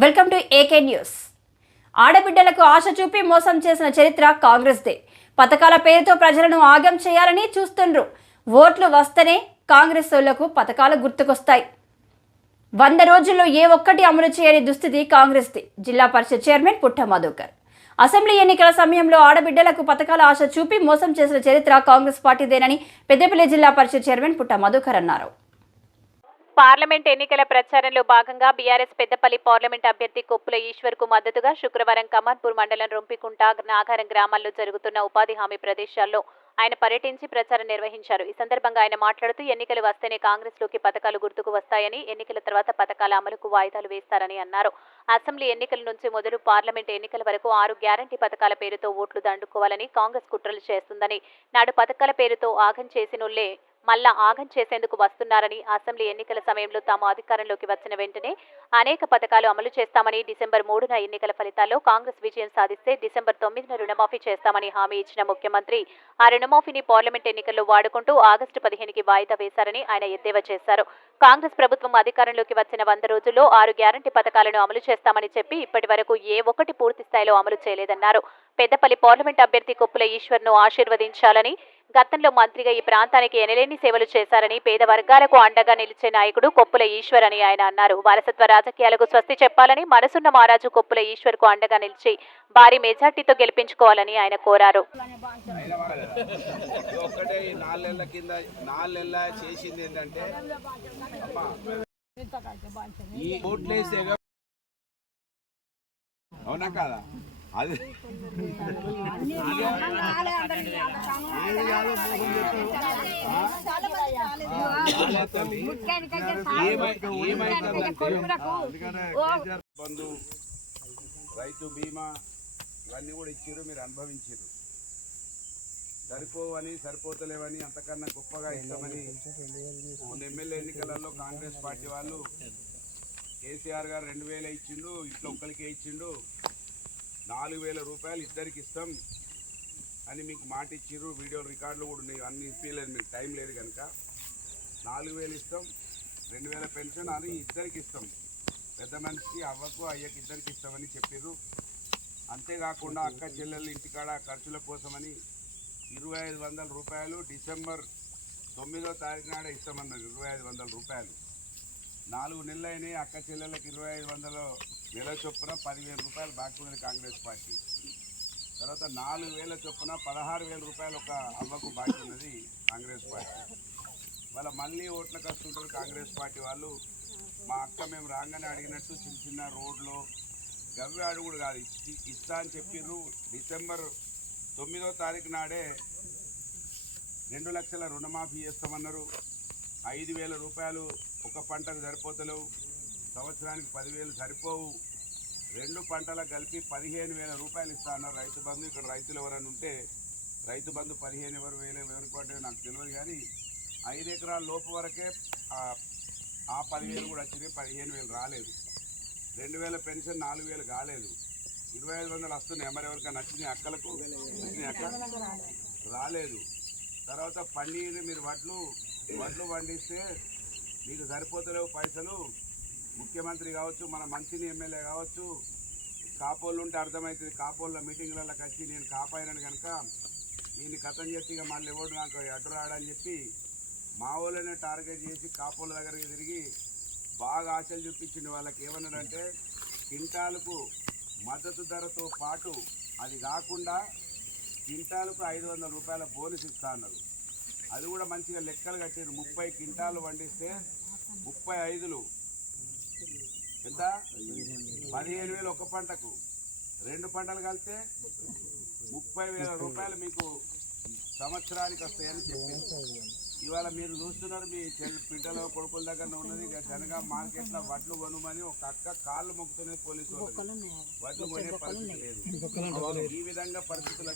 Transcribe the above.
Welcome to AK news. ఆడబిడ్డలకు ఆశ చూపి మోసం చేసిన చరిత్ర కాంగ్రెస్దే. పథకాల పేరుతో ప్రజలను ఆగం చేయాలని చూస్తుండ్రు. ఓట్లు వస్తేనే కాంగ్రెస్ వాళ్ళకు పథకాలు గుర్తుకొస్తాయి. వంద రోజుల్లో ఏ ఒక్కటి అమలు చేయని దుస్థితి కాంగ్రెస్ది జిల్లా పరిషత్ చైర్మన్ పుట్ట మధుకర్. అసెంబ్లీ ఎన్నికల సమయంలో ఆడబిడ్డలకు పథకాల ఆశ చూపి మోసం చేసిన చరిత్ర కాంగ్రెస్ పార్టీదేనని పెద్దపల్లి జిల్లా పరిషత్ చైర్మన్ పుట్ట మధుకర్ అన్నారు. పార్లమెంట్ ఎన్నికల ప్రచారంలో భాగంగా బీఆర్ఎస్ పెద్దపల్లి పార్లమెంట్ అభ్యర్థి కొప్పుల ఈశ్వర్కు మద్దతుగా శుక్రవారం కమర్పూర్ మండలం రొంపికుంట నాగారం గ్రామాల్లో జరుగుతున్న ఉపాధి హామీ ప్రదేశాల్లో ఆయన పర్యటించి ప్రచారం నిర్వహించారు. ఈ సందర్భంగా ఆయన మాట్లాడుతూ ఎన్నికలు వస్తేనే కాంగ్రెస్లోకి పథకాలు గుర్తుకు వస్తాయని ఎన్నికల తర్వాత పథకాల అమలుకు వాయిదాలు వేస్తారని అన్నారు. అసెంబ్లీ ఎన్నికల నుంచి మొదలు పార్లమెంట్ ఎన్నికల వరకు ఆరు గ్యారంటీ పథకాల పేరుతో ఓట్లు దండుకోవాలని కాంగ్రెస్ కుట్రలు చేస్తుందని నాడు పథకాల పేరుతో ఆగం చేసినోళ్ళే మళ్ళా ఆగం చేసేందుకు వస్తున్నారని అసెంబ్లీ ఎన్నికల సమయంలో తాము అధికారంలోకి వచ్చిన వెంటనే అనేక పథకాలు అమలు చేస్తామని డిసెంబర్ మూడున ఎన్నికల ఫలితాల్లో కాంగ్రెస్ విజయం సాధిస్తే డిసెంబర్ తొమ్మిదిన రుణమాఫీ చేస్తామని హామీ ఇచ్చిన ముఖ్యమంత్రి. ఆ రుణమాఫీని పార్లమెంట్ ఎన్నికల్లో వాడుకుంటూ ఆగస్టు పదిహేనుకి వాయిదా వేశారని ఆయన ఎద్దేవా చేశారు. కాంగ్రెస్ ప్రభుత్వం అధికారంలోకి వచ్చిన వంద రోజుల్లో ఆరు గ్యారంటీ పథకాలను అమలు చేస్తామని చెప్పి ఇప్పటి వరకు ఏ ఒక్కటి పూర్తి స్థాయిలో అమలు చేయలేదన్నారు. పెద్దపల్లి పార్లమెంట్ అభ్యర్థి కొప్పుల ఈశ్వర్ను ఆశీర్వదించాలని గతంలో మంత్రిగా ఈ ప్రాంతానికి ఎనలేని సేవలు చేశారని పేద వర్గాలకు అండగా నిలిచే నాయకుడు కొప్పుల ఈశ్వర్ అని ఆయన అన్నారు. వారసత్వ రాజకీయాలకు స్వస్తి చెప్పాలని మనసున్న మహారాజు కొప్పుల ఈశ్వర్కు అండగా నిలిచి భారీ మెజార్టీతో గెలిపించుకోవాలని ఆయన కోరారు. అవునా కాదా? అది బంధు రైతు బీమా ఇవన్నీ కూడా ఇచ్చారు మీరు అనుభవించారు సరిపోవని సరిపోతలేవని అంతకన్నా గొప్పగా ఇస్తామని మొన్న ఎమ్మెల్యే ఎన్నికలలో కాంగ్రెస్ పార్టీ వాళ్ళు కేసీఆర్ గారు రెండు వేలు ఇచ్చిండు ఇట్లా ఒక్కరికే ఇచ్చిండు. నాలుగు వేల రూపాయలు ఇద్దరికి ఇస్తాం అని మీకు మాట ఇచ్చిర్రు వీడియో రికార్డులు కూడా ఉన్నాయి. అన్ని ఇప్పలేదు మీకు. టైం లేదు కనుక. నాలుగు వేలు ఇస్తాం. రెండు వేల పెన్షన్ అని ఇద్దరికి ఇస్తాం. పెద్ద మనిషికి అవ్వకు అయ్యకి ఇద్దరికి ఇస్తామని చెప్పారు అంతేకాకుండా అక్క చెల్లెళ్ళ ఇంటికాడ ఖర్చుల కోసమని ఇరవై ఐదు వందల రూపాయలు డిసెంబర్ తొమ్మిదో తారీఖు నాడే ఇస్తామన్నారు. ఇరవై ఐదు వందల రూపాయలు. నాలుగు నెలలు అక్క చెల్లెళ్ళకి ఇరవై ఐదు వందలు నెల చొప్పున పదివేల రూపాయలు బాకీ కాంగ్రెస్ పార్టీ. తర్వాత నాలుగు వేల చొప్పున పదహారు వేల రూపాయలు ఒక అవ్వకు బాకీ ఉన్నది కాంగ్రెస్ పార్టీ. వాళ్ళ మళ్ళీ ఓట్లకు వస్తుంటారు కాంగ్రెస్ పార్టీ వాళ్ళు. మా అక్క మేము రాగానే అడిగినట్టు చిన్న చిన్న రోడ్లు గవ్వే అడుగుడు కాదు ఇచ్చి ఇస్తా అని చెప్పిర్రు. డిసెంబర్ తొమ్మిదో తారీఖు నాడే రెండు లక్షల రుణమాఫీ చేస్తామన్నారు. ఐదు వేల రూపాయలు ఒక పంటకు సరిపోతలేవు. సంవత్సరానికి పదివేలు సరిపోవు. రెండు పంటలకు కలిపి పదిహేను వేల రూపాయలు ఇస్తా అన్నారు రైతు బంధు. ఇక్కడ రైతులు ఎవరైనా ఉంటే రైతు బంధు పదిహేను ఎవరు వేలు ఎవరికి నాకు తెలియదు కానీ ఐదు ఎకరాల లోపు వరకే ఆ- ఆ పదివేలు కూడా వచ్చినాయి. పదిహేను వేలు రాలేదు. రెండు వేల పెన్షన్ నాలుగు వేలు కాలేదు. ఇరవై ఐదు వందలు వస్తున్నాయి. మరి ఎవరికైనా నచ్చినాయి అక్కలకు? నచ్చినాయి అక్క? రాలేదు. తర్వాత పండిన మీరు వడ్లు వడ్లు పండిస్తే మీకు సరిపోతలేవు పైసలు. ముఖ్యమంత్రి కావచ్చు మన మంత్రిని ఎమ్మెల్యే కావచ్చు కాపోళ్ళు ఉంటే అర్థమవుతుంది. కాపోళ్ళ మీటింగ్లలోకి వచ్చి నేను కాపాయినాను కనుక నేను కథం చెప్పి ఇక మళ్ళీ ఎవడు నాకు అడ్డు రాడని చెప్పి మా వాళ్ళనే టార్గెట్ చేసి కాపోళ్ళ దగ్గరికి తిరిగి బాగా ఆశలు చూపించింది వాళ్ళకి. ఏమన్నాడంటే కింటాలకు మద్దతు ధరతో పాటు అది కాకుండా క్వింటాలకు ఐదు వందల రూపాయల బోనస్ ఇస్తా అన్నారు. అది కూడా మంచిగా లెక్కలు కట్టారు ముప్పై క్వింటాలు పండిస్తే ముప్పై ఐదులు. ఎంత? పదిహేను వేలు ఒక పంటకు. రెండు పంటలు కలిస్తే ముప్పై వేల రూపాయలు మీకు సంవత్సరానికి వస్తాయని చెప్పారు ఇవాళ మీరు చూస్తున్నారు మీ పిడ్డల కొడుకుల దగ్గర ఉన్నది. ఇక జనగా మార్కెట్లో వడ్లు కొనుమని ఒక అక్క కాళ్ళు మొక్కుతున్నది పోలీసు వడ్లు కొనే పరిస్థితి లేదు. ఈ విధంగా పరిస్థితులు